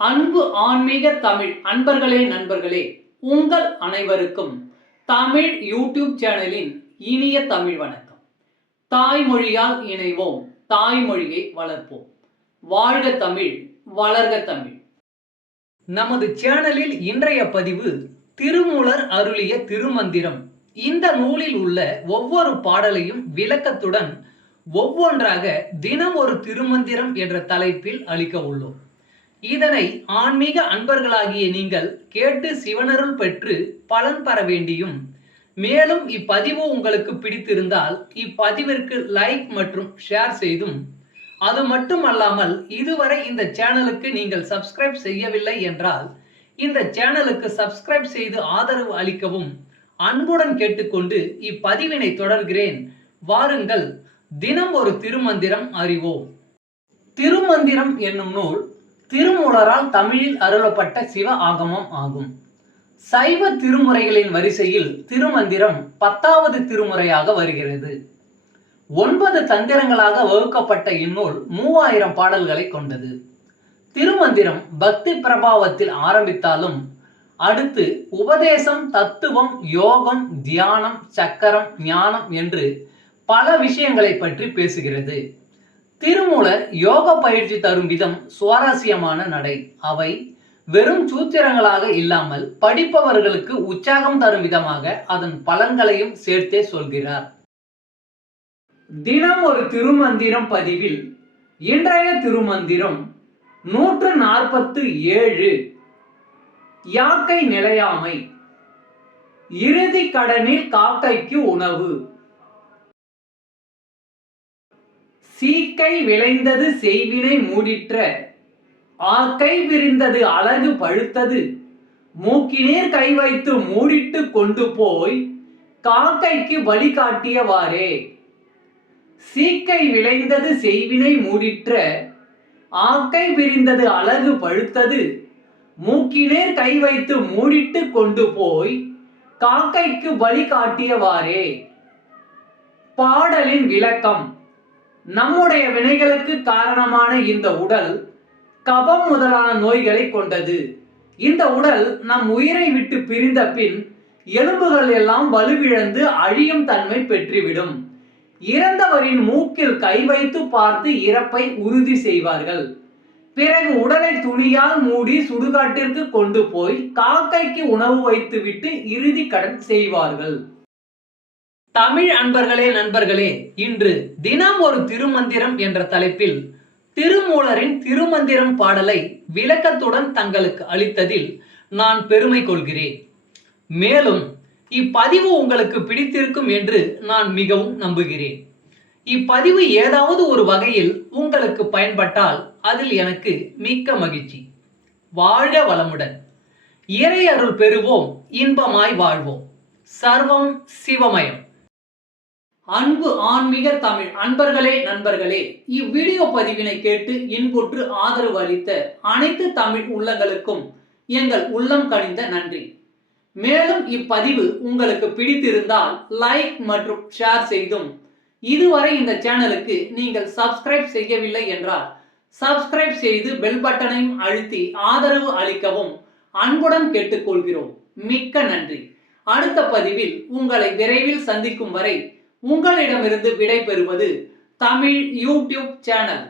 அன்பு ஆன்மீக தமிழ் அன்பர்களே நண்பர்களே, உங்கள் அனைவருக்கும் தமிழ் யூடியூப் சேனலின் இனிய தமிழ் வணக்கம். தாய்மொழியால் இணைவோம், தாய்மொழியை வளர்ப்போம். வாழ்க தமிழ், வளர்க தமிழ். நமது சேனலில் இன்றைய பதிவு திருமூலர் அருளிய திருமந்திரம். இந்த நூலில் உள்ள ஒவ்வொரு பாடலையும் விளக்கத்துடன் ஒவ்வொன்றாக தினம் ஒரு திருமந்திரம் என்ற தலைப்பில் அளிக்க உள்ளோம். இதனை ஆன்மீக அன்பர்களாகிய நீங்கள் கேட்டு சிவனருள் பெற்று பலன் பெற வேண்டியும், மேலும் இப்பதிவு உங்களுக்கு பிடித்திருந்தால் இப்பதிவிற்கு லைக் மற்றும் ஷேர் செய்தும், அது மட்டுமல்லாமல் இதுவரை இந்த சேனலுக்கு நீங்கள் சப்ஸ்கிரைப் செய்யவில்லை என்றால் இந்த சேனலுக்கு சப்ஸ்கிரைப் செய்து ஆதரவு அளிக்கவும் அன்புடன் கேட்டுக்கொண்டு இப்பதிவினை தொடர்கிறேன். வாருங்கள், தினம் ஒரு திருமந்திரம் அறிவோம். திருமந்திரம் என்னும் நூல் திருமூலரால் தமிழில் அருளப்பட்ட சிவ ஆகமம் ஆகும். சைவ திருமுறைகளின் வரிசையில் திருமந்திரம் 10வது திருமுறையாக வருகிறது. 9 தந்திரங்களாக வகுக்கப்பட்ட இந்நூல் 3000 பாடல்களை கொண்டது. திருமந்திரம் பக்தி பிரபாவத்தில் ஆரம்பித்தாலும் அடுத்து உபதேசம், தத்துவம், யோகம், தியானம், சக்கரம், ஞானம் என்று பல விஷயங்களை பற்றி பேசுகிறது. திருமூலர் யோக பயிற்சி தரும் விதம் சுவாரஸ்யமான நடை. அவை வெறும் சூத்திரங்களாக இல்லாமல் படிப்பவர்களுக்கு உற்சாகம் தரும் விதமாக அதன் பலன்களையும் சேர்த்தே சொல்கிறார். தினம் ஒரு திருமந்திரம் பதிவில் இன்றைய திருமந்திரம் 147. யாக்கை நிலையாமை. இறுதி கடனில் காக்கைக்கு உணவு. சீக்கை விளைந்தது செய்வினை மூடிற்ற, ஆக்கை விரிந்தது அழகு பழுத்தது, மூக்கினீர் கை வைத்து மூடிட்டு கொண்டு போய் காக்கைக்கு வழி காட்டியவாறே. சீக்கை விளைந்தது செய்வினை மூடிற்ற, ஆக்கை விரிந்தது அழகு பழுத்தது, மூக்கினேர் கை வைத்து மூடிட்டு கொண்டு போய் காக்கைக்கு வழி காட்டியவாறே. பாடலின் விளக்கம். நம்முடைய வினைகளுக்கு காரணமான இந்த உடல் கபம் முதலான நோய்களை கொண்டது. இந்த உடல் நம் உயிரை விட்டு பிரிந்த பின் எலும்புகள் எல்லாம் வலுவிழந்து அழியும் தன்மை பெற்றுவிடும். இறந்தவரின் மூக்கில் கை வைத்து பார்த்து இறப்பை உறுதி செய்வார்கள். பிறகு உடலை துணியால் மூடி சுடுகாட்டிற்கு கொண்டு போய் காக்கைக்கு உணவு வைத்துவிட்டு இறுதி கடன் செய்வார்கள். தமிழ் அன்பர்களே நண்பர்களே, இன்று தினம் ஒரு திருமந்திரம் என்ற தலைப்பில் திருமூலரின் திருமந்திரம் பாடலை விளக்கத்துடன் தங்களுக்கு அளித்ததில் நான் பெருமை கொள்கிறேன். மேலும் இப்பதிவு உங்களுக்கு பிடித்திருக்கும் என்று நான் மிகவும் நம்புகிறேன். இப்பதிவு ஏதாவது ஒரு வகையில் உங்களுக்கு பயன்பட்டால் அதில் எனக்கு மிக்க மகிழ்ச்சி. வாழ்க வளமுடன். இறை அருள் பெறுவோம், இன்பமாய் வாழ்வோம். சர்வம் சிவமயம். அன்பு ஆன்மீக தமிழ் அன்பர்களே நண்பர்களே, இவ்வீடியோ பதிவினை கேட்டு இன்புற்று ஆதரவு அளித்த அனைத்து தமிழ் உள்ளங்களுக்கும் எங்கள் உள்ளம் கனிந்த நன்றி. மேலும் இப்பதிவு உங்களுக்கு பிடித்திருந்தால் லைக் மற்றும் ஷேர் செய்தும், இதுவரை இந்த சேனலுக்கு நீங்கள் சப்ஸ்கிரைப் செய்யவில்லை என்றால் சப்ஸ்கிரைப் செய்து பெல் பட்டனையும் அழுத்தி ஆதரவு அளிக்கவும் அன்புடன் கேட்டுக்கொள்கிறோம். மிக்க நன்றி. அடுத்த பதிவில் உங்களை விரைவில் சந்திக்கும் வரை உங்களிடமிருந்து விடை பெறுவது தமிழ் யூடியூப் சேனல்.